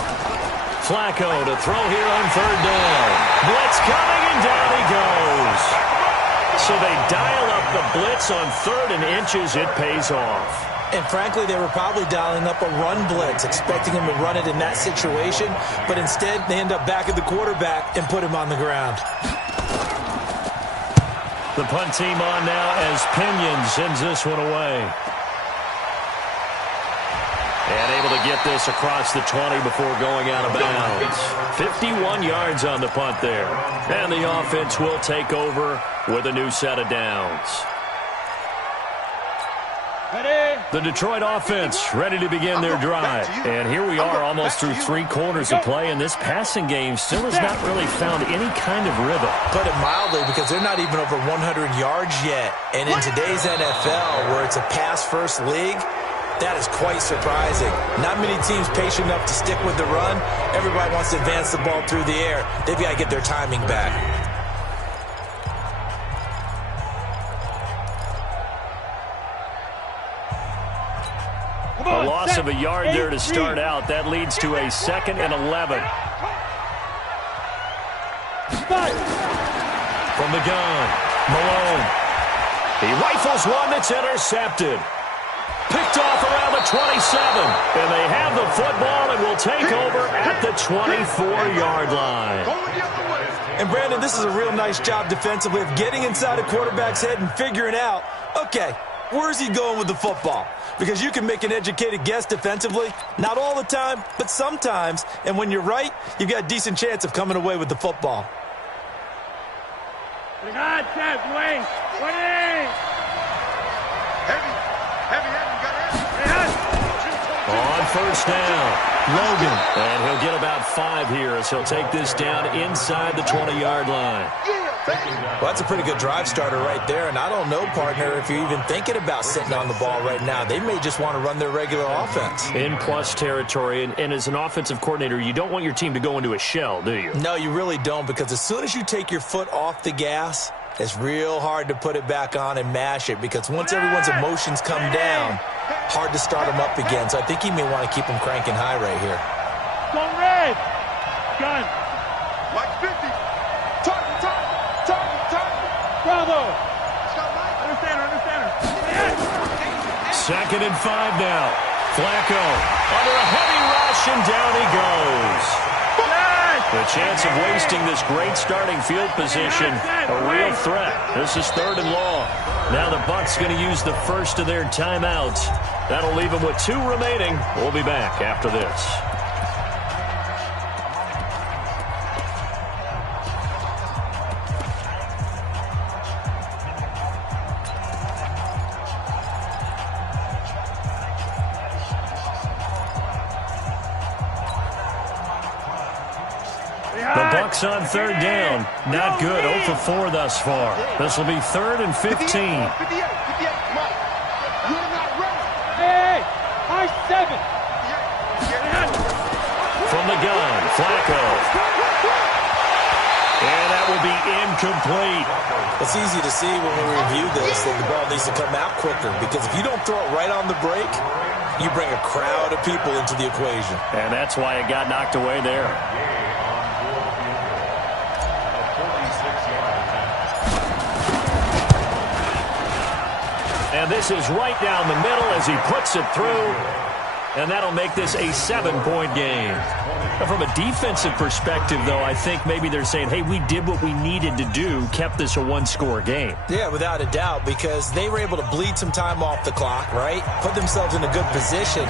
Flacco to throw here on 3rd down. Blitz coming, and down he goes. So they dial up the blitz on 3rd and inches. It pays off. And frankly, they were probably dialing up a run blitz, expecting him to run it in that situation, but instead they end up back at the quarterback and put him on the ground. The punt team on now as Pinion sends this one away. And able to get this across the 20 before going out of bounds. 51 yards on the punt there. And the offense will take over with a new set of downs. Ready? The Detroit offense ready to begin their drive. And here we are almost through 3 quarters of play, and this passing game still has not really found any kind of rhythm. Put it mildly, because they're not even over 100 yards yet. And in today's NFL, where it's a pass-first league, that is quite surprising. Not many teams patient enough to stick with the run. Everybody wants to advance the ball through the air. They've got to get their timing back. A loss of a yard there to start out. That leads to a 2nd and 11. From the gun, Malone. He rifles one that's intercepted. Picked off around the 27. And they have the football and will take over at the 24-yard line. And, Brandon, this is a real nice job defensively of getting inside a quarterback's head and figuring out, okay, where's he going with the football? Because you can make an educated guess defensively. Not all the time, but sometimes. And when you're right, you've got a decent chance of coming away with the football. God, set, wait. Wait. Heavy, got it. On first down, Logan. And he'll get about 5 here as he'll take this down inside the 20-yard line. Well, that's a pretty good drive starter right there. And I don't know, partner, if you're even thinking about sitting on the ball right now. They may just want to run their regular offense. In plus territory, and as an offensive coordinator, you don't want your team to go into a shell, do you? No, you really don't, because as soon as you take your foot off the gas, it's real hard to put it back on and mash it, because once everyone's emotions come down, hard to start them up again. So I think he may want to keep them cranking high right here. Go red. Gun. Mike 50. Bravo. Understand her. 2nd and 5 now. Flacco under a heavy rush, and down he goes. The chance of wasting this great starting field position, a real threat. This is 3rd and long. Now the Bucs going to use the first of their timeouts. That'll leave them with 2 remaining. We'll be back after this. The Bucs on 3rd down. Not good. 0 for 4 thus far. This will be 3rd and 15. 58, Mike. You're not ready. Hey, high 7. incomplete. It's easy to see when we review this that the ball needs to come out quicker, because if you don't throw it right on the break, you bring a crowd of people into the equation. And that's why it got knocked away there. And this is right down the middle as he puts it through. And that'll make this a 7-point game. From a defensive perspective, though, I think maybe they're saying, hey, we did what we needed to do, kept this a one-score game. Yeah, without a doubt, because they were able to bleed some time off the clock, right? Put themselves in a good position,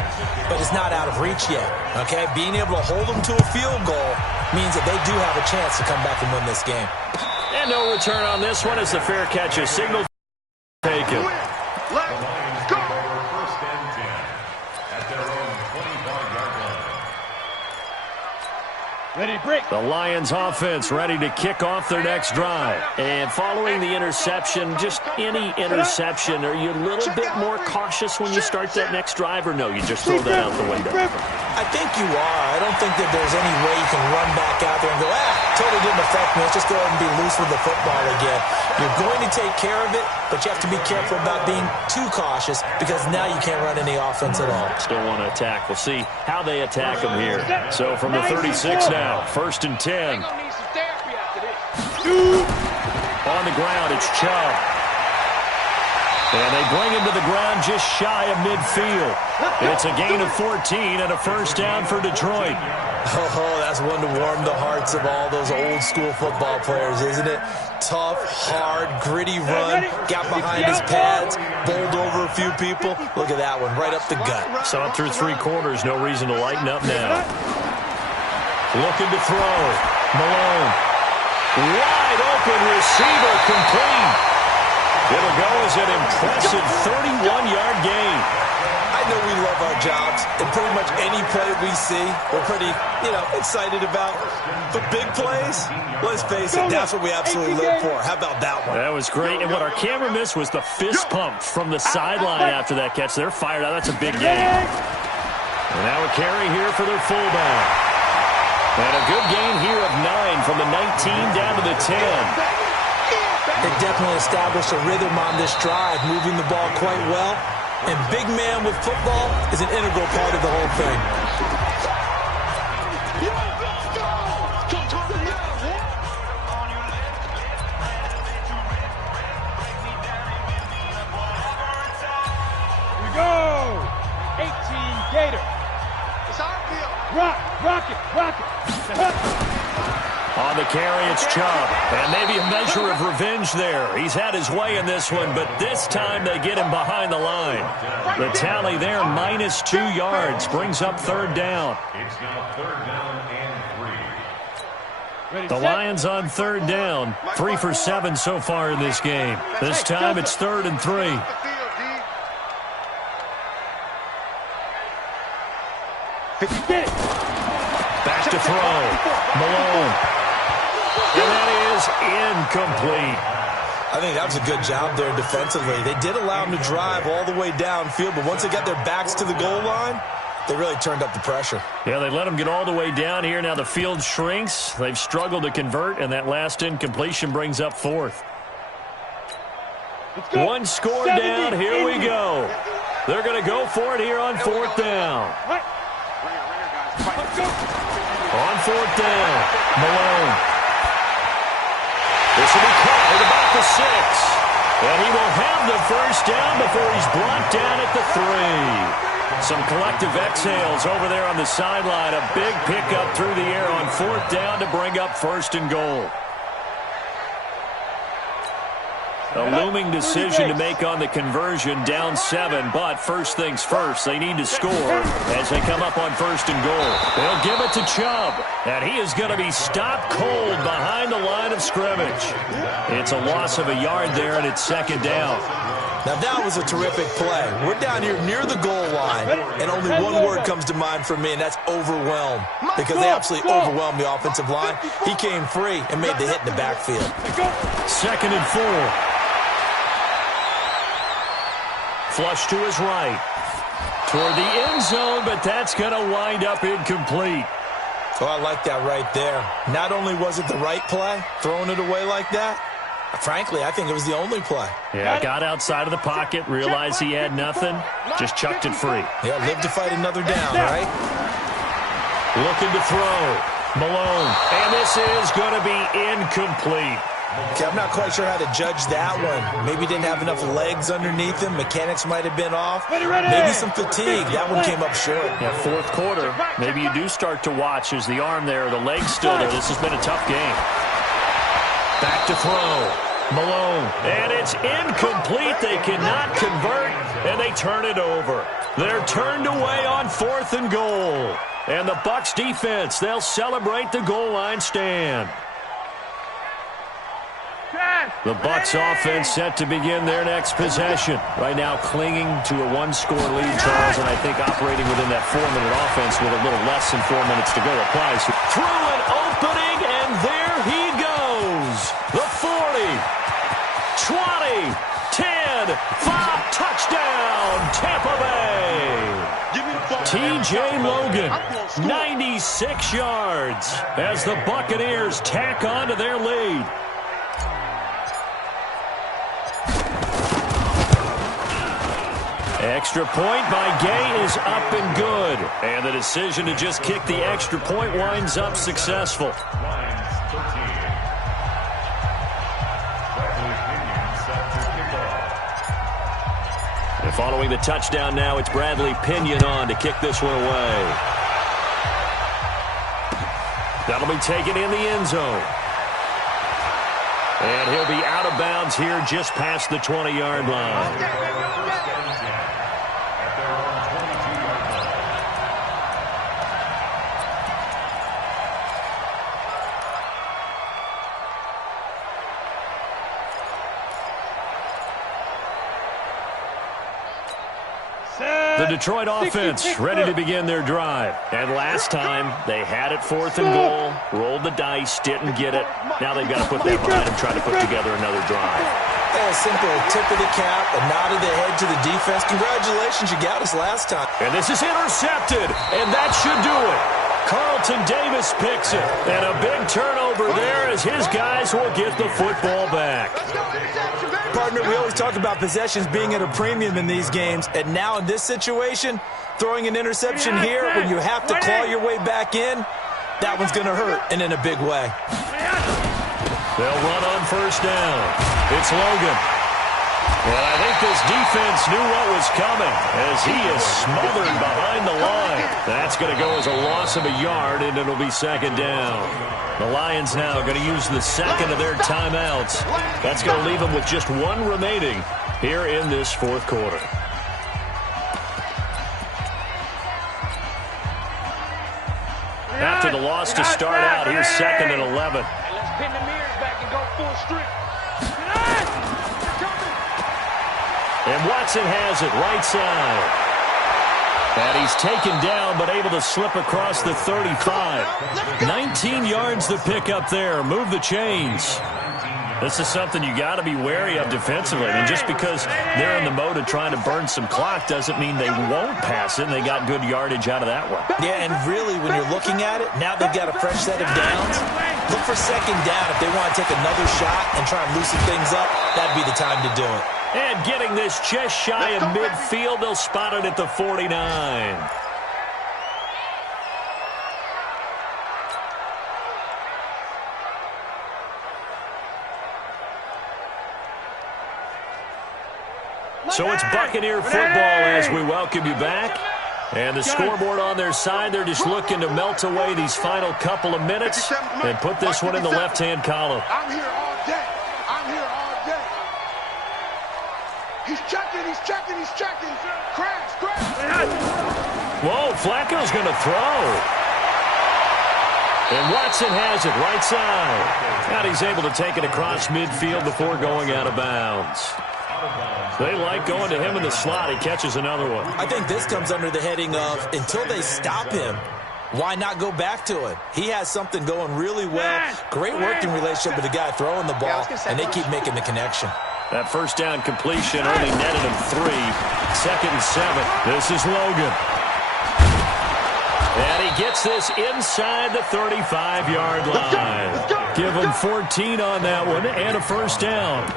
but it's not out of reach yet, okay? Being able to hold them to a field goal means that they do have a chance to come back and win this game. And no return on this one as the fair catch is signaled. Taken. Let's go. First and 10 at their own 25-yard line. Ready, break. The Lions offense ready to kick off their next drive. And following the interception, just any interception, are you a little bit more cautious when you start that next drive, or no, you just throw that out the window? I think you are. I don't think that there's any way you can run back out there and go, totally didn't affect me. Let's just go ahead and be loose with the football again. You're going to take care of it, but you have to be careful about being too cautious, because now you can't run any offense at all. Still want to attack. We'll see how they attack them here. So from the 36 now, first and 10. On the ground, it's Chubb. And they bring him to the ground just shy of midfield. It's a gain of 14 and a first down for Detroit. Oh, that's one to warm the hearts of all those old-school football players, isn't it? Tough, hard, gritty run, got behind his pads, bowled over a few people. Look at that one, right up the gut. Saw it through three quarters, no reason to lighten up now. Looking to throw. Malone. Wide open receiver, complete. It'll go as an impressive 31-yard gain. I know we love our jobs, and pretty much any play we see, we're pretty, excited about. But big plays, let's face it, that's what we absolutely live for. How about that one? That was great, and what our camera missed was the fist pump from the sideline after that catch. They're fired out. That's a big game. And now a carry here for their fullback. And a good gain here of 9 from the 19 down to the 10. They definitely established a rhythm on this drive, moving the ball quite well. And big man with football is an integral part of the whole thing. Here we go. 18 Gator. It's our field. Rock it. On the carry, it's Chubb. And maybe a measure of revenge there. He's had his way in this one, but this time they get him behind the line. The tally there, minus 2 yards, brings up third down. It's now third down and 3. The Lions on third down, 3 for 7 so far in this game. This time it's 3rd and 3. Back to throw. Malone. And that is incomplete. I think that was a good job there defensively. They did allow them to drive all the way downfield, but once they got their backs to the goal line, they really turned up the pressure. Yeah, they let them get all the way down here. Now the field shrinks. They've struggled to convert, and that last incompletion brings up 4th. One score down. Here we go. They're going to go for it here on 4th down. On 4th down, Malone. This will be caught at about the 6. And he will have the first down before he's brought down at the 3. Some collective exhales over there on the sideline. A big pickup through the air on 4th down to bring up 1st and goal. A looming decision to make on the conversion, down 7, but first things first, they need to score as they come up on 1st and goal. They'll give it to Chubb, and he is going to be stopped cold behind the line of scrimmage. It's a loss of a yard there, and it's 2nd down. Now that was a terrific play. We're down here near the goal line, and only one word comes to mind for me, and that's overwhelmed, because they absolutely overwhelmed the offensive line. He came free and made the hit in the backfield. 2nd and 4. Flush to his right. Toward the end zone, but that's going to wind up incomplete. Oh, I like that right there. Not only was it the right play, throwing it away like that, frankly, I think it was the only play. Yeah, got outside of the pocket, realized he had nothing, just chucked it free. Yeah, live to fight another down, right? Looking to throw. Malone. And this is going to be incomplete. Okay, I'm not quite sure how to judge that one. Maybe didn't have enough legs underneath him. Mechanics might have been off. Maybe some fatigue. That one came up short. Yeah, fourth quarter. Maybe you do start to watch as the arm there, the leg's still there. This has been a tough game. Back to throw. Malone. And it's incomplete. They cannot convert, and they turn it over. They're turned away on 4th and goal. And the Bucs defense, they'll celebrate the goal line stand. The Bucs offense set to begin their next possession. Right now clinging to a one-score lead, Charles, and I think operating within that 4-minute offense with a little less than 4 minutes to go applies. Through an opening, and there he goes. The 40, 20, 10, 5, touchdown, Tampa Bay. T.J. Logan, 96 yards as the Buccaneers tack on to their lead. Extra point by Gay is up and good. And the decision to just kick the extra point winds up successful. And following the touchdown now, it's Bradley Pinion on to kick this one away. That'll be taken in the end zone. And he'll be out of bounds here just past the 20-yard line. The Detroit offense ready to begin their drive. And last time, they had it 4th and goal, rolled the dice, didn't get it. Now they've got to put that behind them, try to put together another drive. A simple tip of the cap, a nod of the head to the defense. Congratulations, you got us last time. And this is intercepted, and that should do it. Carlton Davis picks it, and a big turnover there as his guys will get the football back. Partner, we always talk about possessions being at a premium in these games, and now in this situation, throwing an interception here when you have to claw your way back in, that one's going to hurt, and in a big way. They'll run on first down. It's Logan. And I think this defense knew what was coming as he is smothered behind the line. That's going to go as a loss of a yard, and it'll be second down. The Lions now going to use the second of their timeouts. That's going to leave them with just one remaining here in this fourth quarter. After the loss to start out, here's 2nd and 11. Let's pin the mirrors back and go full strip. And Watson has it right side. And he's taken down but able to slip across the 35. 19 yards to pick up there. Move the chains. This is something you got to be wary of defensively. I mean, just because they're in the mode of trying to burn some clock doesn't mean they won't pass it. And they got good yardage out of that one. Yeah, and really, when you're looking at it, now they've got a fresh set of downs. Look for second down. If they want to take another shot and try and loosen things up, that'd be the time to do it. And getting this just shy of midfield, they'll spot it at the 49. So it's Buccaneer football as we welcome you back. And the scoreboard on their side, they're just looking to melt away these final couple of minutes and put this one in the left-hand column. I'm here all day. I'm here all day. He's checking, he's checking, he's checking. Crash, crash. Whoa, Flacco's going to throw. And Watson has it right side. And he's able to take it across midfield before going out of bounds. They like going to him in the slot. He catches another one. I think this comes under the heading of until they stop him, why not go back to it? He has something going really well. Great working relationship with the guy throwing the ball, and they keep making the connection. That first down completion only netted him 3. 2nd and 7. This is Logan. And he gets this inside the 35-yard line. Give him 14 on that one and a first down.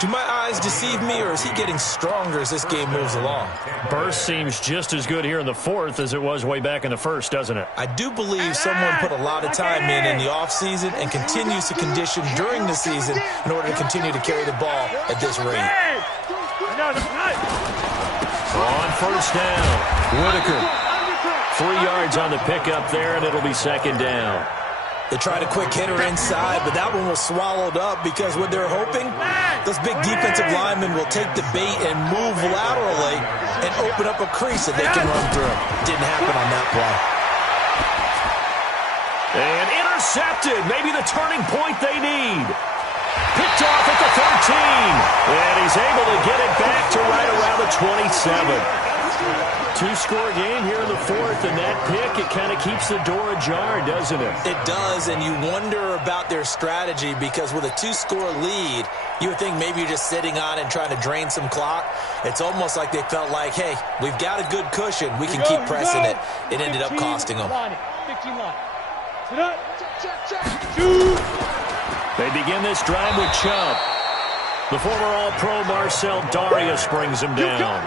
Do my eyes deceive me, or is he getting stronger as this game moves along? Burst seems just as good here in the fourth as it was way back in the first, doesn't it? I do believe someone put a lot of time in the offseason and continues to condition during the season in order to continue to carry the ball at this rate. On first down, Whitaker. 3 yards on the pickup there, and it'll be second down. They tried a quick hitter inside, but that one was swallowed up because what they're hoping, those big defensive linemen will take the bait and move laterally and open up a crease that they can run through. Didn't happen on that play. And intercepted. Maybe the turning point they need. Picked off at the 13. And he's able to get it back to right around the 27. Two-score game here in the fourth, and that pick, it kind of keeps the door ajar, doesn't it? It does, and you wonder about their strategy because with a two-score lead, you would think maybe you're just sitting on and trying to drain some clock. It's almost like they felt like, hey, we've got a good cushion. We can keep pressing it. It ended up costing them. 15 line. They begin this drive with Chubb. The former All-Pro Marcel Darius brings him down.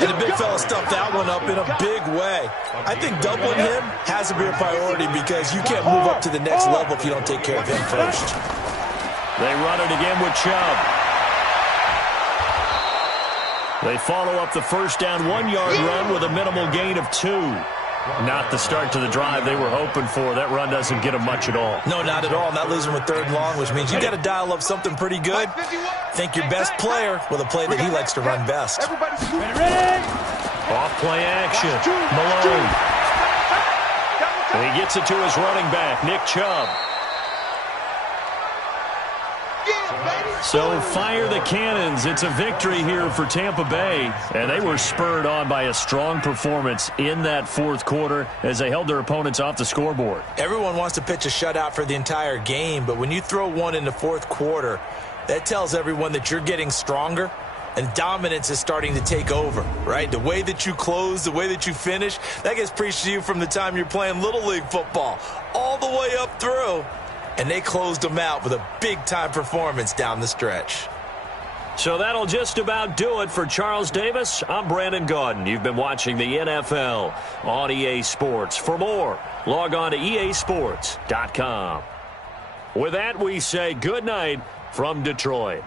And the big fella stuffed that one up in a big way. I think doubling him has to be a priority because you can't move up to the next level if you don't take care of him first. They run it again with Chubb. They follow up the first down 1-yard run with a minimal gain of 2. Not the start to the drive they were hoping for. That run doesn't get them much at all. No, not at all. And that leaves them with 3rd and long, which means you got to dial up something pretty good. Think your best player with a play that he likes to run best. Off play action. Malone. And he gets it to his running back, Nick Chubb. So fire the cannons. It's a victory here for Tampa Bay. And they were spurred on by a strong performance in that fourth quarter as they held their opponents off the scoreboard. Everyone wants to pitch a shutout for the entire game, but when you throw one in the fourth quarter, that tells everyone that you're getting stronger and dominance is starting to take over, right? The way that you close, the way that you finish, that gets preached to you from the time you're playing Little League football all the way up through. And they closed them out with a big-time performance down the stretch. So that'll just about do it for Charles Davis. I'm Brandon Gaudin. You've been watching the NFL on EA Sports. For more, log on to easports.com. With that, we say good night from Detroit.